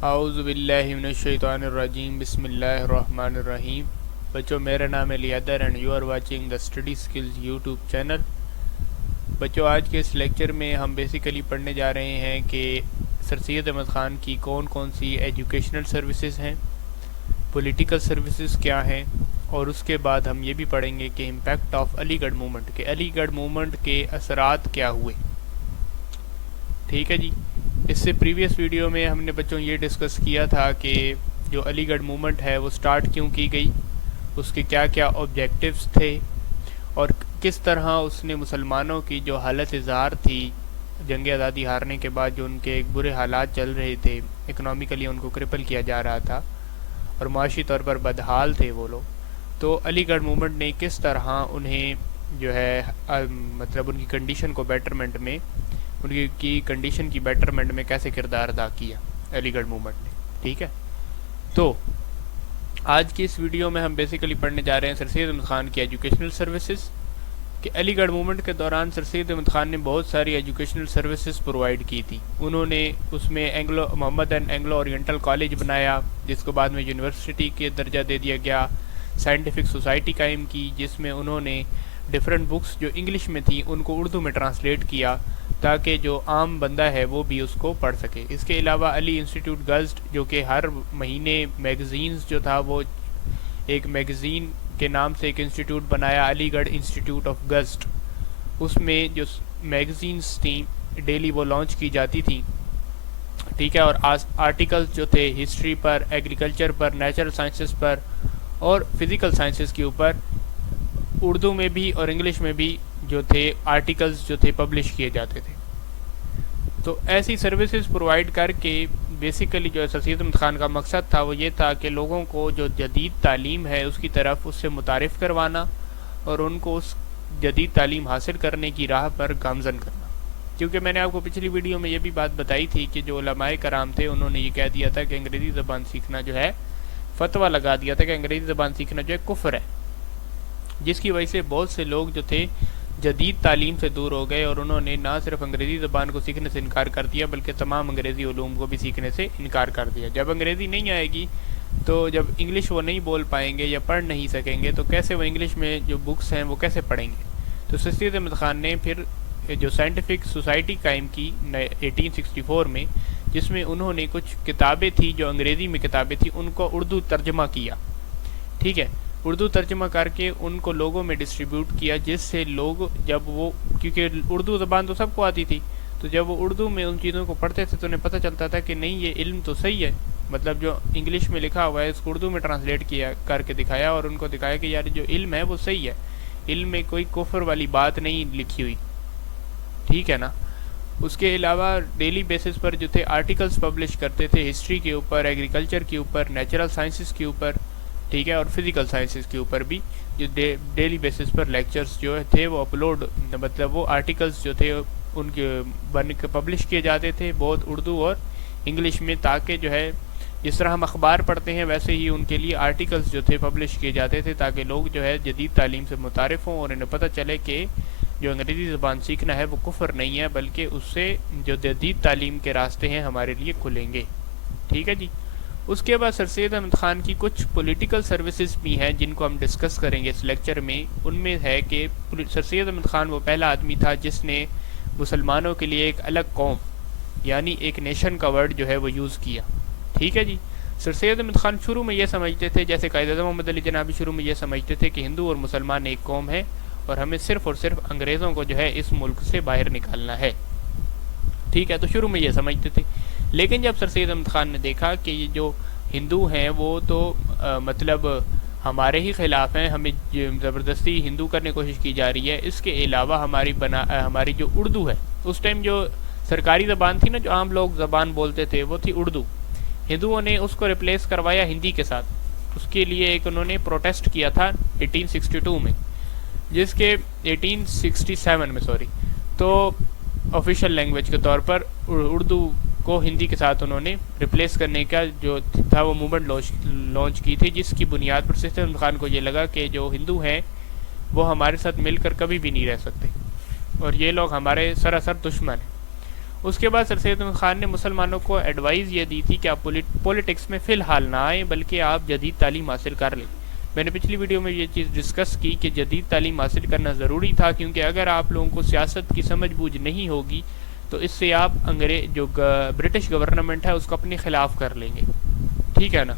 اعوذ باللہ من الشیطان الرجیم بسم اللہ الرحمن الرحیم. بچوں میرا نام ہے لیادر and you are watching the study skills YouTube channel. بچوں آج کے اس لیکچر میں ہم بیسیکلی پڑھنے جا رہے ہیں کہ سر سید احمد خان کی کون کون سی ایجوکیشنل سروسز ہیں، پولیٹیکل سروسز کیا ہیں، اور اس کے بعد ہم یہ بھی پڑھیں گے کہ impact of Aligarh movement, کہ علی گڑھ موومنٹ کے اثرات کیا ہوئے. ٹھیک ہے جی. اس سے پریویس ویڈیو میں ہم نے بچوں یہ ڈسکس کیا تھا کہ جو علی گڑھ موومنٹ ہے وہ سٹارٹ کیوں کی گئی، اس کے کیا کیا آبجیکٹیوز تھے، اور کس طرح اس نے مسلمانوں کی جو حالت اظہار تھی جنگ آزادی ہارنے کے بعد، جو ان کے ایک برے حالات چل رہے تھے، اکنامیکلی ان کو کرپل کیا جا رہا تھا اور معاشی طور پر بدحال تھے وہ لوگ، تو علی گڑھ موومنٹ نے کس طرح انہیں جو ہے مطلب ان کی کنڈیشن کو بیٹرمنٹ میں، ان کی کنڈیشن کی بیٹرمنٹ میں کیسے کردار ادا کیا علی گڑھ موومنٹ نے. ٹھیک ہے. تو آج کی اس ویڈیو میں ہم بیسیکلی پڑھنے جا رہے ہیں سر سید احمد خان کی ایجوکیشنل سروسز، کہ علی گڑھ موومنٹ کے دوران سر سید احمد خان نے بہت ساری ایجوکیشنل سروسز پرووائڈ کی تھی. انہوں نے اس میں محمد اینگلو اورینٹل کالج بنایا، جس کو بعد میں یونیورسٹی کے درجہ دے دیا گیا. سائنٹیفک سوسائٹی قائم کی، جس میں انہوں نے ڈفرینٹ بکس جو انگلش میں تھیں ان کو اردو میں ٹرانسلیٹ کیا تاکہ جو عام بندہ ہے وہ بھی اس کو پڑھ سکے. اس کے علاوہ علی انسٹیٹیوٹ گزٹ، جو کہ ہر مہینے میگزینز جو تھا، وہ ایک میگزین کے نام سے ایک انسٹیٹیوٹ بنایا، علی گڑھ انسٹیٹیوٹ آف گزٹ. اس میں جو میگزینز تھیں ڈیلی وہ لانچ کی جاتی تھیں. ٹھیک ہے. اور آرٹیکلز جو تھے ہسٹری پر، ایگریکلچر پر، نیچرل سائنسز پر اور فزیکل سائنسز کے اوپر، اردو میں بھی اور انگلش میں بھی جو تھے آرٹیکلز جو تھے پبلش کیے جاتے تھے. تو ایسی سروسز پرووائڈ کر کے بیسیکلی جو سر سید احمد خان کا مقصد تھا وہ یہ تھا کہ لوگوں کو جو جدید تعلیم ہے اس کی طرف اس سے متعارف کروانا اور ان کو اس جدید تعلیم حاصل کرنے کی راہ پر گامزن کرنا. کیونکہ میں نے آپ کو پچھلی ویڈیو میں یہ بھی بات بتائی تھی کہ جو علماء کرام تھے انہوں نے یہ کہہ دیا تھا کہ انگریزی زبان سیکھنا جو ہے، فتویٰ لگا دیا تھا کہ انگریزی زبان سیکھنا جو ہے کفر ہے، جس کی وجہ سے بہت سے لوگ جو تھے جدید تعلیم سے دور ہو گئے اور انہوں نے نہ صرف انگریزی زبان کو سیکھنے سے انکار کر دیا بلکہ تمام انگریزی علوم کو بھی سیکھنے سے انکار کر دیا. جب انگریزی نہیں آئے گی تو جب انگلش وہ نہیں بول پائیں گے یا پڑھ نہیں سکیں گے تو کیسے وہ انگلش میں جو بکس ہیں وہ کیسے پڑھیں گے. تو سر سید احمد خان نے پھر جو سائنٹیفک سوسائٹی قائم کی 1864 میں، جس میں انہوں نے کچھ کتابیں تھیں جو انگریزی میں کتابیں تھیں ان کو اردو ترجمہ کیا. ٹھیک ہے. اردو ترجمہ کر کے ان کو لوگوں میں ڈسٹریبیوٹ کیا، جس سے لوگ جب وہ، کیونکہ اردو زبان تو سب کو آتی تھی، تو جب وہ اردو میں ان چیزوں کو پڑھتے تھے تو انہیں پتہ چلتا تھا کہ نہیں یہ علم تو صحیح ہے، مطلب جو انگلش میں لکھا ہوا ہے اس کو اردو میں ٹرانسلیٹ کیا کر کے دکھایا اور ان کو دکھایا کہ یار جو علم ہے وہ صحیح ہے، علم میں کوئی کفر والی بات نہیں لکھی ہوئی. ٹھیک ہے نا. اس کے علاوہ ڈیلی بیسس پر جو تھے آرٹیکلز پبلش کرتے تھے ہسٹری کے اوپر، ایگریکلچر کے اوپر، نیچرل سائنسز کے اوپر. ٹھیک ہے. اور فزیکل سائنسز کے اوپر بھی جو ڈیلی بیسس پر لیکچرز جو تھے وہ اپلوڈ، مطلب وہ آرٹیکلز جو تھے ان کے بن کے پبلش کیے جاتے تھے بہت اردو اور انگلش میں، تاکہ جو ہے جس طرح ہم اخبار پڑھتے ہیں ویسے ہی ان کے لیے آرٹیکلز جو تھے پبلش کیے جاتے تھے تاکہ لوگ جو ہے جدید تعلیم سے متعارف ہوں اور انہیں پتہ چلے کہ جو انگریزی زبان سیکھنا ہے وہ کفر نہیں ہے بلکہ اس سے جو جدید تعلیم کے راستے ہیں ہمارے لیے کھلیں گے. ٹھیک ہے جی. اس کے بعد سر سید احمد خان کی کچھ پولیٹیکل سروسز بھی ہیں جن کو ہم ڈسکس کریں گے اس لیکچر میں. ان میں ہے کہ سر سید احمد خان وہ پہلا آدمی تھا جس نے مسلمانوں کے لیے ایک الگ قوم یعنی ایک نیشن کا ورڈ جو ہے وہ یوز کیا. ٹھیک ہے جی. سر سید احمد خان شروع میں یہ سمجھتے تھے، جیسے قائد اعظم محمد علی جناح بھی شروع میں یہ سمجھتے تھے کہ ہندو اور مسلمان ایک قوم ہے اور ہمیں صرف اور صرف انگریزوں کو جو ہے اس ملک سے باہر نکالنا ہے. ٹھیک ہے. تو شروع میں یہ سمجھتے تھے، لیکن جب سر سید احمد خان نے دیکھا کہ یہ جو ہندو ہیں وہ تو مطلب ہمارے ہی خلاف ہیں، ہمیں زبردستی ہندو کرنے کی کوشش کی جا رہی ہے، اس کے علاوہ ہماری جو اردو ہے، اس ٹائم جو سرکاری زبان تھی نا، جو عام لوگ زبان بولتے تھے وہ تھی اردو. ہندوؤں نے اس کو ریپلیس کروایا ہندی کے ساتھ. اس کے لیے ایک انہوں نے پروٹیسٹ کیا تھا 1862 میں، جس کے 1867 میں تو آفیشیل لینگویج کے طور پر اردو کو ہندی کے ساتھ انہوں نے ریپلیس کرنے کا جو تھا وہ موومنٹ لانچ کی تھی، جس کی بنیاد پر سید احمد خان کو یہ لگا کہ جو ہندو ہیں وہ ہمارے ساتھ مل کر کبھی بھی نہیں رہ سکتے اور یہ لوگ ہمارے سراسر دشمن ہیں. اس کے بعد سر سید احمد خان نے مسلمانوں کو ایڈوائز یہ دی تھی کہ آپ پولیٹکس میں فی الحال نہ آئیں بلکہ آپ جدید تعلیم حاصل کر لیں. میں نے پچھلی ویڈیو میں یہ چیز ڈسکس کی کہ جدید تعلیم حاصل کرنا ضروری تھا، کیونکہ اگر آپ لوگوں کو سیاست کی سمجھ بوجھ نہیں ہوگی تو اس سے آپ جو برٹش گورنمنٹ ہے اس کو اپنے خلاف کر لیں گے. ٹھیک ہے نا،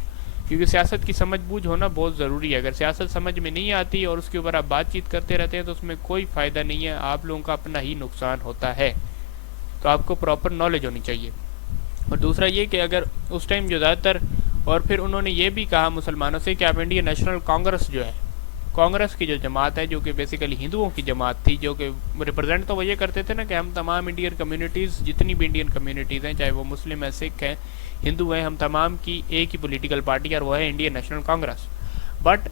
کیونکہ سیاست کی سمجھ بوجھ ہونا بہت ضروری ہے. اگر سیاست سمجھ میں نہیں آتی اور اس کے اوپر آپ بات چیت کرتے رہتے ہیں تو اس میں کوئی فائدہ نہیں ہے، آپ لوگوں کا اپنا ہی نقصان ہوتا ہے. تو آپ کو پراپر نالج ہونی چاہیے. اور دوسرا یہ کہ اگر اس ٹائم جو زیادہ تر، اور پھر انہوں نے یہ بھی کہا مسلمانوں سے کہ آپ انڈین نیشنل کانگریس جو ہے، کانگریس کی جو جماعت ہے جو کہ بیسیکلی ہندوؤں کی جماعت تھی، جو کہ ریپرزینٹ تو وہ یہ کرتے تھے نا کہ ہم تمام انڈین کمیونٹیز، جتنی بھی انڈین کمیونٹیز ہیں، چاہے وہ مسلم ہیں، سکھ ہیں، ہندو ہیں، ہم تمام کی ایک ہی پولیٹیکل پارٹی اور وہ ہے Indian National Congress. But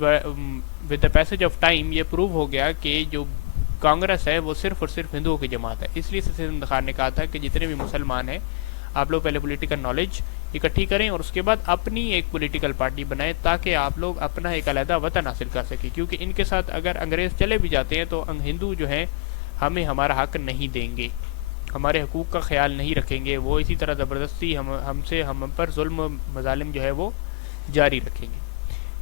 with the passage of time یہ پروو ہو گیا کہ جو کانگریس ہے وہ صرف اور صرف ہندوؤں کی جماعت ہے. اس لیے سر سید احمد خان نے کہا تھا کہ جتنے بھی مسلمان ہیں آپ لوگ پہلے پولیٹیکل نالج اکٹھی کریں اور اس کے بعد اپنی ایک پولیٹیکل پارٹی بنائیں تاکہ آپ لوگ اپنا ایک علیحدہ وطن حاصل کر سکیں. کیونکہ ان کے ساتھ اگر انگریز چلے بھی جاتے ہیں تو ہندو جو ہیں ہمیں ہمارا حق نہیں دیں گے، ہمارے حقوق کا خیال نہیں رکھیں گے، وہ اسی طرح زبردستی ہم پر ظلم و مظالم جو ہے وہ جاری رکھیں گے.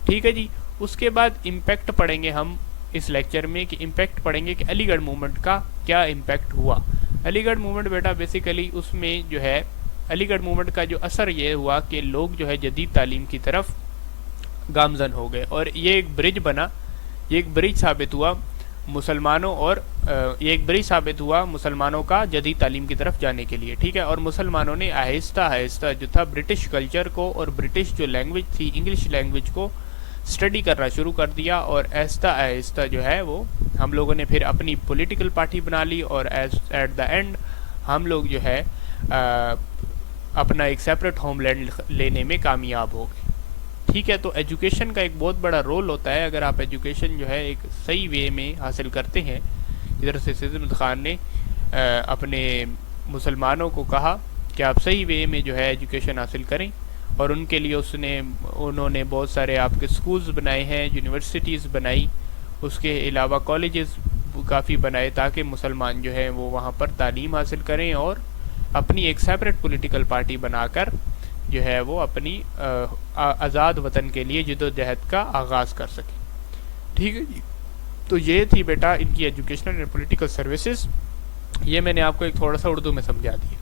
ٹھیک ہے جی. اس کے بعد امپیکٹ پڑھیں گے ہم اس لیکچر میں، کہ امپیکٹ پڑھیں گے کہ علی گڑھ موومنٹ کا کیا امپیکٹ ہوا. علی گڑھ موومنٹ بیٹا بیسیکلی اس میں جو ہے علی گڑھ موومنٹ کا جو اثر یہ ہوا کہ لوگ جو ہے جدید تعلیم کی طرف گامزن ہو گئے، اور یہ ایک برج بنا، یہ ایک برج ثابت ہوا مسلمانوں اور یہ ایک برج ثابت ہوا مسلمانوں کا جدید تعلیم کی طرف جانے کے لیے. ٹھیک ہے. اور مسلمانوں نے آہستہ آہستہ جو تھا برٹش کلچر کو اور برٹش جو لینگویج تھی انگلش لینگویج کو اسٹڈی کرنا شروع کر دیا، اور آہستہ آہستہ جو ہے وہ ہم لوگوں نے پھر اپنی پولیٹیکل پارٹی بنا لی، اور ایٹ دا اینڈ ہم لوگ جو ہے اپنا ایک سیپریٹ ہوم لینڈ لینے میں کامیاب ہو گئے. ٹھیک ہے. تو ایجوکیشن کا ایک بہت بڑا رول ہوتا ہے. اگر آپ ایجوکیشن جو ہے ایک صحیح وے میں حاصل کرتے ہیں، جدھر سے سید احمد خان نے اپنے مسلمانوں کو کہا کہ آپ صحیح وے میں جو ہے ایجوکیشن حاصل کریں، اور ان کے لیے انہوں نے بہت سارے آپ کے سکولز بنائے ہیں، یونیورسٹیز بنائی، اس کے علاوہ کالجز کافی بنائے تاکہ مسلمان جو ہیں وہ وہاں پر تعلیم حاصل کریں اور اپنی ایک سیپریٹ پولیٹیکل پارٹی بنا کر جو ہے وہ اپنی آزاد وطن کے لیے جد و جہد کا آغاز کر سکیں. ٹھیک ہے جی. تو یہ تھی بیٹا ان کی ایجوکیشنل اینڈ پولیٹیکل سروسز. یہ میں نے آپ کو ایک تھوڑا سا اردو میں سمجھا دیا.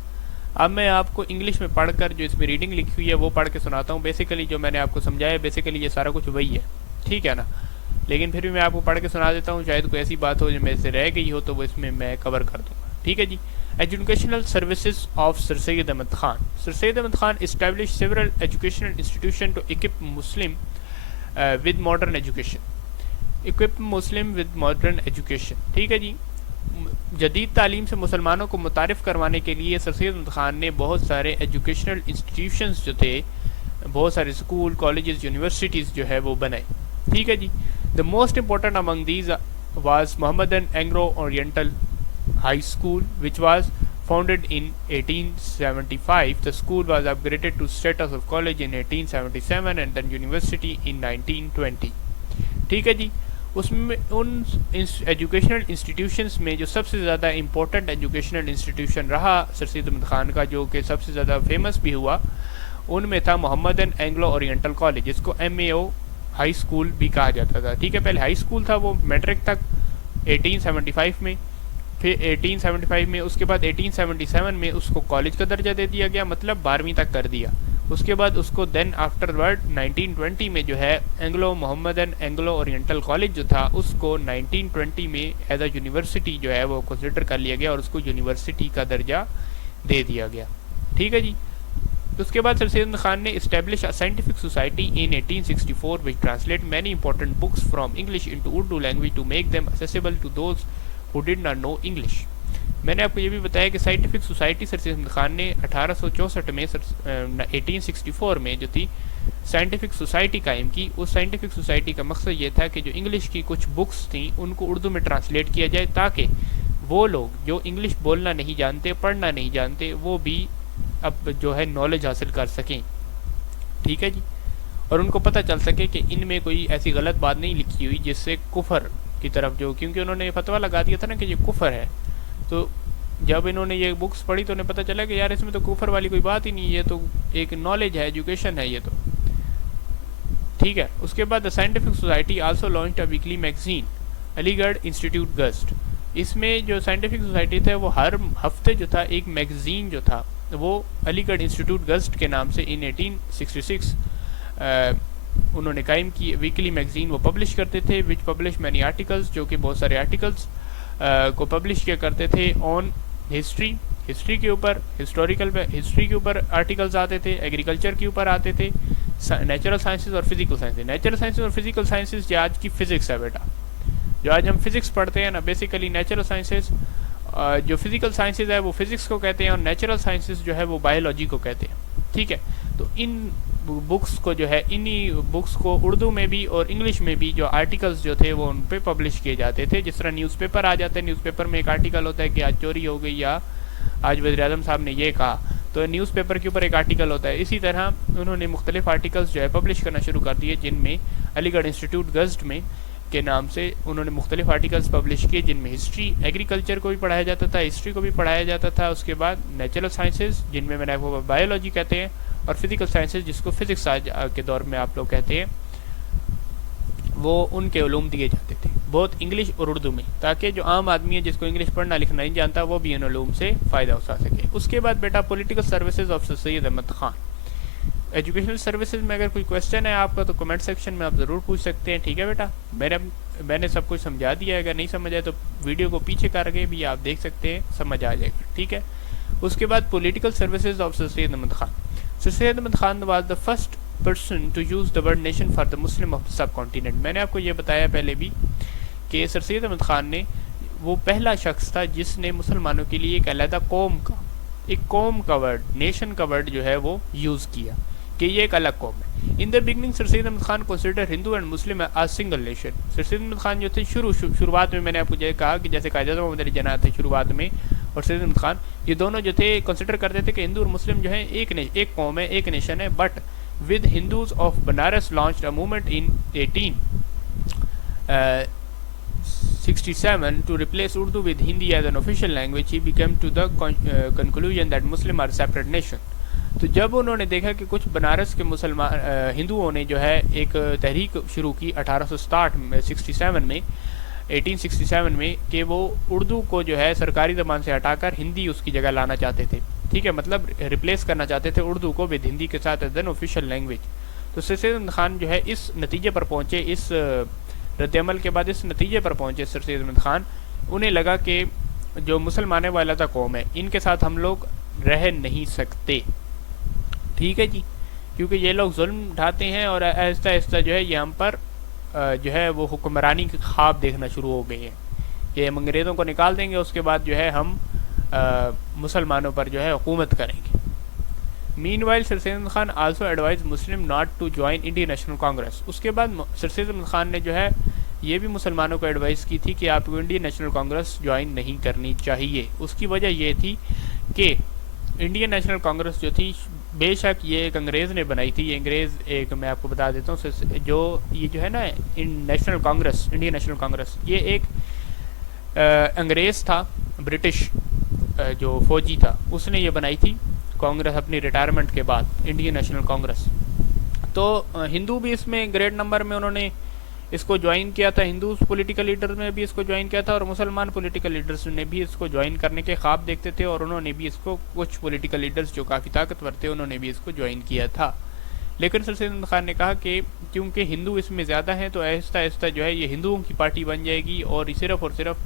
اب میں آپ کو انگلش میں پڑھ کر جو اس میں ریڈنگ لکھی ہوئی ہے وہ پڑھ کے سناتا ہوں. بیسیکلی جو میں نے آپ کو سمجھایا بیسیکلی یہ سارا کچھ وہی ہے. ٹھیک ہے نا. لیکن پھر بھی میں آپ کو پڑھ کے سنا دیتا ہوں، شاید کوئی ایسی بات ہو جو میرے سے رہ گئی ہو تو وہ اس میں کور کر دوں گا. ٹھیک ہے جی. Educational services of sir Syed Ahmad Khan. Sir Syed Ahmad Khan establish several educational institution to equip Muslim with modern education. equip Muslim with modern education. ٹھیک ہے جی. جدید تعلیم سے مسلمانوں کو متعارف کروانے کے لیے سر سید احمد خان نے بہت سارے ایجوکیشنل انسٹیٹیوشنز جو تھے، بہت سارے اسکول، کالجز، یونیورسٹیز جو ہے وہ بنائے. ٹھیک ہے جی. The most important among these was Muhammadan Anglo Oriental high school which was founded in 1875. The school was upgraded to status of college in 1877 and then university in 1920. ٹھیک ہے جی. اس میں ان ایجوکیشنل انسٹیٹیوشنس میں جو سب سے زیادہ امپورٹنٹ ایجوکیشنل انسٹیٹیوشن رہا سر سید احمد خان کا، جو کہ سب سے زیادہ فیمس بھی ہوا، ان میں تھا محمدن اینگلو اورینٹل کالج، جس کو MAO ہائی اسکول بھی کہا جاتا تھا. ٹھیک ہے. پہلے ہائی اسکول تھا وہ میٹرک تک 1875 میں، پھر 1875 میں، اس کے بعد 1877 میں اس کو کالج کا درجہ دے دیا گیا، مطلب 12ویں تک کر دیا. اس کے بعد اس کو دین آفٹر ورڈ 1920 میں جو ہے اینگلو محمدن اینگلو اورینٹل کالج جو تھا اس کو 1920 میں ایز اے یونیورسٹی جو ہے وہ کنسیڈر کر لیا گیا اور اس کو یونیورسٹی کا درجہ دے دیا گیا. ٹھیک ہے جی. اس کے بعد سر سید احمد خان نے establish a scientific society in 1864 which translate many important books from English into Urdu language to make them accessible to those who did not know English. میں نے آپ کو یہ بھی بتایا کہ سائنٹیفک سوسائٹی سر سید احمد خان نے 1864 میں 1864 میں جو تھی سائنٹیفک سوسائٹی قائم کی. اس سائنٹیفک سوسائٹی کا مقصد یہ تھا کہ جو انگلش کی کچھ بکس تھیں ان کو اردو میں ٹرانسلیٹ کیا جائے تاکہ وہ لوگ جو انگلش بولنا نہیں جانتے، پڑھنا نہیں جانتے، وہ بھی اب جو ہے نالج حاصل کر سکیں. ٹھیک ہے جی. اور ان کو پتہ چل سکے کہ ان میں کوئی ایسی غلط بات نہیں لکھی ہوئی جس سے کفر کی طرف جو، کیونکہ انہوں نے فتویٰ لگا دیا تھا نا کہ یہ کفر ہے، تو جب انہوں نے یہ بکس پڑھی تو انہیں پتہ چلا کہ یار اس میں تو کفر والی کوئی بات ہی نہیں، یہ تو ایک نالج ہے، ایجوکیشن ہے یہ تو، ٹھیک ہے. اس کے بعد the scientific society also launched a weekly magazine Aligarh institute gazette. اس میں جو سائنٹیفک سوسائٹی تھا وہ ہر ہفتے جو تھا ایک میگزین جو تھا وہ علی گڑھ انسٹیٹیوٹ گزٹ کے نام سے ان 1866 انہوں نے قائم کی. ویکلی میگزین وہ پبلش کرتے تھے وچ پبلش مینی آرٹیکلس، جو کہ بہت سارے آرٹیکلس کو پبلش کیا کرتے تھے آن ہسٹری کے اوپر، ہسٹری کے اوپر آرٹیکلز آتے تھے، ایگریکلچر کے اوپر آتے تھے، نیچرل سائنسز اور فزیکل سائنسز. نیچرل سائنسز اور فزیکل سائنسز جو آج کی فزکس ہے بیٹا، جو آج ہم فزکس پڑھتے ہیں نا، بیسیکلی نیچرل سائنسز جو فزیکل سائنسز ہے وہ فزکس کو کہتے ہیں، اور نیچرل سائنسز جو ہے وہ بایولوجی کو کہتے ہیں. ٹھیک ہے، تو ان بکس کو جو ہے انہی بکس کو اردو میں بھی اور انگلش میں بھی جو آرٹیکلز جو تھے وہ ان پہ پبلش کیے جاتے تھے. جس طرح نیوز پیپر آ جاتا ہے، نیوز پیپر میں ایک آرٹیکل ہوتا ہے کہ آج چوری ہو گئی یا آج وزیر اعظم صاحب نے یہ کہا، تو نیوز پیپر کے اوپر ایک آرٹیکل ہوتا ہے. اسی طرح انہوں نے مختلف آرٹیکلز جو ہے پبلش کرنا شروع کر دیے، جن میں علی گڑھ انسٹیٹیوٹ گزٹ میں کے نام سے انہوں نے مختلف آرٹیکلز پبلش کیے، جن میں ہسٹری، ایگریکلچر کو بھی پڑھایا جاتا تھا، ہسٹری کو بھی پڑھایا جاتا تھا. اس کے بعد نیچرل سائنسز جن میں نے وہ بایولوجی کہتے ہیں، اور فزیکل سائنسز جس کو فزکس آج کے دور میں آپ لوگ کہتے ہیں، وہ ان کے علوم دیے جاتے تھے بہت انگلش اور اردو میں، تاکہ جو عام آدمی ہے جس کو انگلش پڑھنا لکھنا نہیں جانتا وہ بھی ان علوم سے فائدہ اٹھا سکے. اس کے بعد بیٹا political services of sir Syed Ahmad Khan. Educational services میں اگر کوئی کویسچن ہے آپ کا تو کمنٹ سیکشن میں آپ ضرور پوچھ سکتے ہیں. ٹھیک ہے بیٹا، میں نے سب کچھ سمجھا دیا ہے، اگر نہیں سمجھ آئے تو ویڈیو کو پیچھے کر کے بھی آپ دیکھ سکتے ہیں، سمجھ آ جائے گا. ٹھیک ہے. اس کے بعد political services of sir Syed Ahmad Khan. Sir Syed Ahmad Khan was the first person to use the word nation for the Muslim of subcontinent. میں نے آپ کو یہ بتایا پہلے بھی کہ سر سید احمد خان نے وہ پہلا شخص تھا جس نے مسلمانوں کے لیے ایک علیحدہ قوم کا ورڈ، نیشن کا ورڈ جو ہے وہ یوز کیا کہ یہ ایک الگ قوم ہے. In the beginning sir Syed Ahmad Khan consider Hindu and Muslim as single nation. Sir Syed Ahmad Khan جو تھے شروعات میں نے آپ کو یہ کہا کہ جیسے قائد اعظم محمد علی جناح تھے شروعات میں، اور سید احمد خان، یہ دونوں جو تھے کنسیڈر کرتے تھے کہ ہندو اور مسلم جو ہیں ایک قوم ہے، ایک نیشن ہے. But with Hindus of Banaras launched a movement in 1867 to replace Urdu with Hindi as an official language, he became to the conclusion that Muslim are separate nation. تو جب انہوں نے دیکھا کہ کچھ بنارس کے مسلمان ہندوؤں نے جو ہے ایک تحریک شروع کی 1867 میں کہ وہ اردو کو جو ہے سرکاری زبان سے ہٹا کر ہندی اس کی جگہ لانا چاہتے تھے. ٹھیک ہے، مطلب ریپلیس کرنا چاہتے تھے اردو کو ود ہندی کے ساتھ ایز این آفیشیل لینگویج. تو سر سید احمد خان جو ہے اس نتیجے پر پہنچے، اس رد عمل کے بعد اس نتیجے پر پہنچے سر سید احمد خان. انہیں لگا کہ جو مسلمان علیحدہ قوم ہے ان کے ساتھ ہم لوگ رہ نہیں سکتے. ٹھیک ہے جی، کیونکہ یہ لوگ ظلم اٹھاتے ہیں اور آہستہ آہستہ جو ہے یہ ہم پر جو ہے وہ حکمرانی کے خواب دیکھنا شروع ہو گئے ہیں کہ ہم انگریزوں کو نکال دیں گے، اس کے بعد جو ہے ہم مسلمانوں پر جو ہے حکومت کریں گے. Meanwhile sir Syed Ahmad Khan also advise Muslim not to join Indian National Congress. اس کے بعد سر سید احمد خان نے جو ہے یہ بھی مسلمانوں کو ایڈوائز کی تھی کہ آپ کو انڈین نیشنل کانگریس جوائن نہیں کرنی چاہیے. اس کی وجہ یہ تھی کہ انڈین نیشنل کانگریس جو تھی بے شک یہ ایک انگریز نے بنائی تھی. یہ انگریز ایک میں آپ کو بتا دیتا ہوں، یہ جو ہے نا national Congress, Indian National Congress, یہ ایک انگریز تھا، برٹش جو فوجی تھا، اس نے یہ بنائی تھی کانگریس اپنی ریٹائرمنٹ کے بعد، انڈین نیشنل کانگریس. تو ہندو بھی اس میں گریٹ نمبر میں انہوں نے اس کو جوائن کیا تھا، ہندو پولیٹیکل لیڈر نے بھی اس کو جوائن کیا تھا، اور مسلمان پولیٹیکل لیڈرز نے بھی اس کو جوائن کرنے کے خواب دیکھتے تھے، اور انہوں نے بھی اس کو، کچھ پولیٹیکل لیڈرز جو کافی طاقتور تھے انہوں نے بھی اس کو جوائن کیا تھا. لیکن سر سید احمد خان نے کہا کہ کیونکہ ہندو اس میں زیادہ ہیں تو آہستہ آہستہ جو ہے یہ ہندوؤں کی پارٹی بن جائے گی اور صرف اور صرف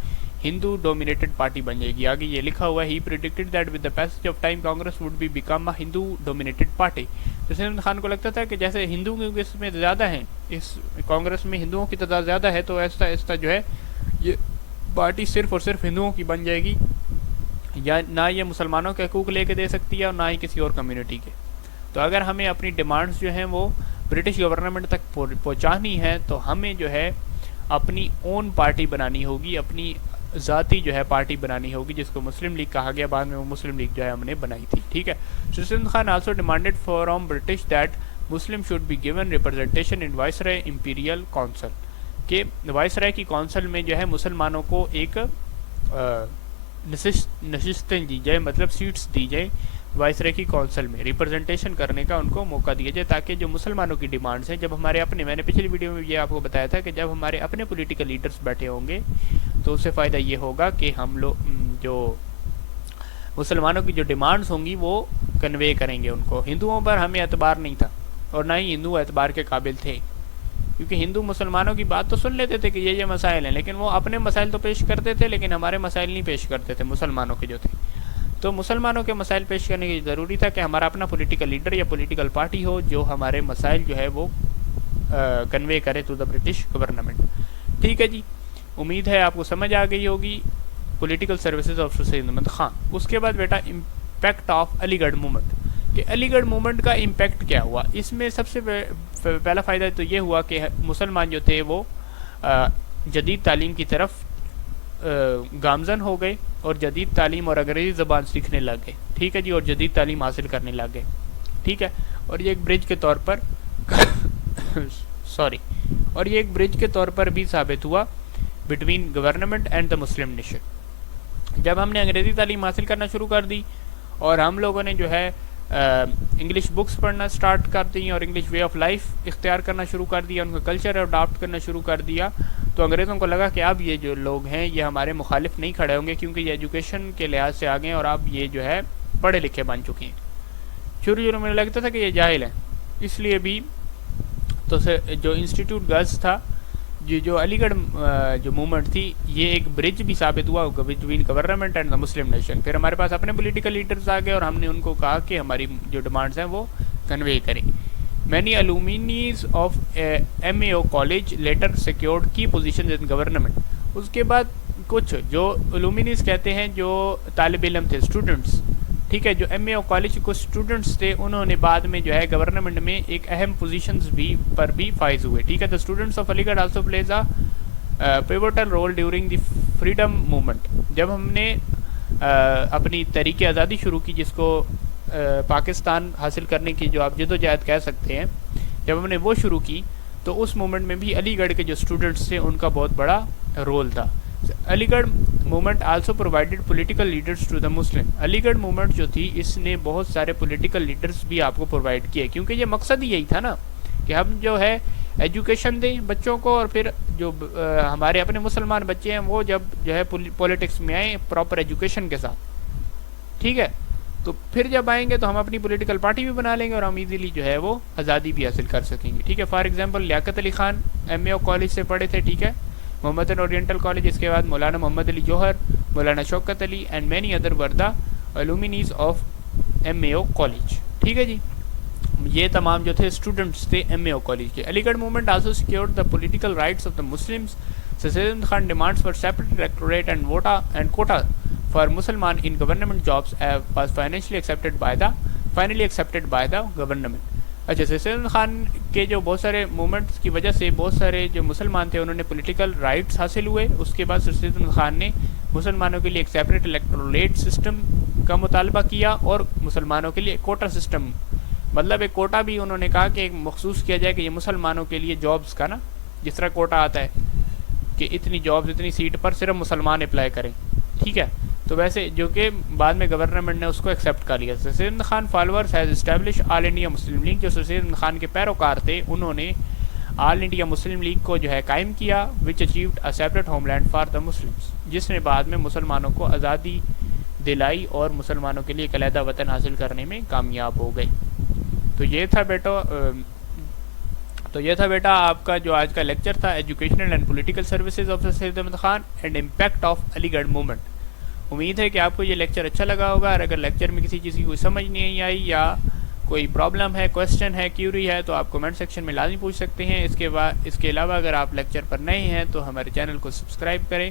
ہندو ڈومینیٹڈ پارٹی بن جائے گی. آگے یہ لکھا ہوا ہے، he predicted that with the passage of time Congress would be become a Hindu dominated party. Sir Syed Ahmad Khan کو لگتا تھا کہ جیسے ہندو کیونکہ اس میں زیادہ ہیں، اس کانگریس میں ہندوؤں کی تعداد زیادہ ہے، تو آہستہ آہستہ جو ہے یہ پارٹی صرف اور صرف ہندوؤں کی بن جائے گی، یا نہ یہ مسلمانوں کے حقوق لے کے دے سکتی ہے اور نہ ہی کسی اور کمیونٹی کے. تو اگر ہمیں اپنی ڈیمانڈز جو ہیں وہ برٹش گورنمنٹ تک پہنچانی ہے تو ہمیں جو ہے اپنی اون پارٹی بنانی ہوگی، اپنی ذاتی جو ہے پارٹی بنانی ہوگی، جس کو مسلم لیگ کہا گیا، بعد میں وہ مسلم لیگ جو ہے ہم نے بنائی تھی. ٹھیک ہے. Sir Syed Khan also demanded from British that Muslim should be given representation in viceroy imperial council, کہ وائسرائے کی کونسل میں جو ہے مسلمانوں کو ایک نشستیں دی جائے، مطلب سیٹس دی جائیں وائسرے کی کونسل میں، ریپرزنٹیشن کرنے کا ان کو موقع دیا جائے، تاکہ جو مسلمانوں کی ڈیمانڈز ہیں، جب ہمارے اپنے، میں نے پچھلی ویڈیو میں یہ آپ کو بتایا تھا کہ جب ہمارے اپنے پولیٹیکل لیڈرز بیٹھے ہوں گے تو اس سے فائدہ یہ ہوگا کہ ہم لوگ جو مسلمانوں کی جو ڈیمانڈز ہوں گی وہ کنوے کریں گے ان کو۔ ہندوؤں پر ہمیں اعتبار نہیں تھا اور نہ ہی ہندو اعتبار کے قابل تھے، کیونکہ ہندو مسلمانوں کی بات تو سن لیتے تھے کہ یہ مسائل ہیں، لیکن وہ اپنے مسائل تو پیش کرتے تھے لیکن ہمارے مسائل نہیں پیش کرتے تھے مسلمانوں کے جو تھے۔ تو مسلمانوں کے مسائل پیش کرنے کی ضروری تھا کہ ہمارا اپنا پولیٹیکل لیڈر یا پولیٹیکل پارٹی ہو جو ہمارے مسائل جو ہے وہ کنوے کرے ٹو دا برٹش گورنمنٹ۔ ٹھیک ہے جی، امید ہے آپ کو سمجھ آ گئی ہوگی political services of Syed Ahmad Khan. اس کے بعد بیٹا impact of Aligarh movement, کہ علی گڑھ موومنٹ کا امپیکٹ کیا ہوا۔ اس میں سب سے پہلا فائدہ تو یہ ہوا کہ مسلمان جو تھے وہ جدید تعلیم کی طرف گامزن ہو گئے اور جدید تعلیم اور انگریزی زبان سیکھنے لگ گئے، ٹھیک ہے جی، اور جدید تعلیم حاصل کرنے لگ گئے، ٹھیک ہے، اور یہ ایک برج کے طور پر اور یہ ایک برج کے طور پر بھی ثابت ہوا between government and the Muslim nation. جب ہم نے انگریزی تعلیم حاصل کرنا شروع کر دی اور ہم لوگوں نے جو ہے انگلش بکس پڑھنا سٹارٹ کر دی اور انگلش وے آف لائف اختیار کرنا شروع کر دیا، ان کا کلچر اڈاپٹ کرنا شروع کر دیا، تو انگریزوں کو لگا کہ اب یہ جو لوگ ہیں یہ ہمارے مخالف نہیں کھڑے ہوں گے، کیونکہ یہ ایجوکیشن کے لحاظ سے آگے ہیں اور اب یہ جو ہے پڑھے لکھے بن چکے ہیں۔ شروع میں لگتا تھا کہ یہ جاہل ہیں، اس لیے بھی تو جو انسٹیٹیوٹ گرلز تھا، جو علی گڑھ جو موومنٹ تھی، یہ ایک برج بھی ثابت ہوا between government and the Muslim nation. پھر ہمارے پاس اپنے پولیٹیکل لیڈرز آ گئے اور ہم نے ان کو کہا کہ ہماری جو ڈیمانڈز ہیں وہ کنوے کریں۔ Many alumnis of M A O college later secured key positions in government. اس کے بعد کچھ جو الومنیز کہتے ہیں جو طالب علم تھے، اسٹوڈنٹس، ٹھیک ہے، جو ایم اے او کالج کے کچھ اسٹوڈنٹس تھے، انہوں نے بعد میں جو ہے گورنمنٹ میں ایک اہم پوزیشنز پر بھی فائز ہوئے، ٹھیک ہے۔ The students of Aligarh also plays a pivotal role during the freedom movement. جب ہم نے اپنی تحریک آزادی شروع کی، جس کو پاکستان حاصل کرنے کی جو آپ جدوجہد کہہ سکتے ہیں، جب ہم نے وہ شروع کی تو اس موومنٹ میں بھی علی گڑھ کے جو اسٹوڈنٹس تھے ان کا بہت بڑا رول تھا۔ Aligarh movement also provided political leaders to the Muslim. Aligarh movement جو تھی اس نے بہت سارے پولیٹیکل لیڈرز بھی آپ کو پرووائڈ کیے، کیونکہ یہ مقصد ہی یہی تھا نا کہ ہم جو ہے ایجوکیشن دیں بچوں کو، اور پھر جو ہمارے اپنے مسلمان بچے ہیں وہ جب جو ہے پولیٹکس میں آئیں پراپر ایجوکیشن کے ساتھ، ٹھیک ہے، تو پھر جب آئیں گے تو ہم اپنی پولیٹیکل پارٹی بھی بنا لیں گے اور ہم ایزیلی جو ہے وہ آزادی بھی حاصل کر سکیں گے، ٹھیک ہے۔ For example Liaquat Ali Khan M A O college سے پڑھے تھے، ٹھیک ہے، محمدن اورینٹل کالج، اس کے بعد مولانا محمد Ali Jauhar, Maulana Shaukat Ali and many other were the alumni of M A O college, ٹھیک ہے جی۔ یہ تمام جو تھے اسٹوڈنٹس تھے ایم اے او کالج کے۔ Aligarh movement also secured the political rights of the Muslims. Syed Ahmad Khan demands for separate electorate and quota for Musalman in government jobs was finally accepted by the government. اچھا، سید احمد خان کے جو بہت سارے movements کی وجہ سے بہت سارے جو مسلمان تھے انہوں نے پولیٹیکل رائٹس حاصل ہوئے۔ اس کے بعد سید احمد خان نے مسلمانوں کے لیے ایک سیپریٹ الیکٹوریٹ سسٹم کا مطالبہ کیا اور مسلمانوں کے لیے کوٹا سسٹم، مطلب ایک کوٹا بھی انہوں نے کہا کہ ایک مخصوص کیا جائے کہ یہ مسلمانوں کے لیے جابس کا نا، جس طرح کوٹا آتا ہے کہ اتنی جابس اتنی سیٹ پر صرف مسلمان اپلائی کریں، ٹھیک ہے، تو ویسے جو کہ بعد میں گورنمنٹ نے اس کو ایکسیپٹ کر لیا۔ Syed Ahmad Khan followers has establish all India Muslim League. جو سید احمد خان کے پیروکار تھے انہوں نے آل انڈیا مسلم لیگ کو جو ہے قائم کیا، which achieved a separate homeland for the Muslims, جس نے بعد میں مسلمانوں کو آزادی دلائی اور مسلمانوں کے لیے ایک علیحدہ وطن حاصل کرنے میں کامیاب ہو گئے۔ تو یہ تھا بیٹا آپ کا جو آج کا لیکچر تھا، educational and political services of Syed Ahmad Khan and impact of Aligarh movement. امید ہے کہ آپ کو یہ لیکچر اچھا لگا ہوگا، اور اگر لیکچر میں کسی چیز کی کوئی سمجھ نہیں آئی یا کوئی پرابلم ہے، کویسچن ہے، کیوری ہے، تو آپ کمنٹ سیکشن میں لازمی پوچھ سکتے ہیں۔ اس کے علاوہ اگر آپ لیکچر پر نئے ہیں تو ہمارے چینل کو سبسکرائب کریں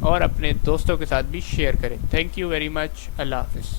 اور اپنے دوستوں کے ساتھ بھی شیئر کریں۔ تھینک یو ویری مچ، اللہ حافظ۔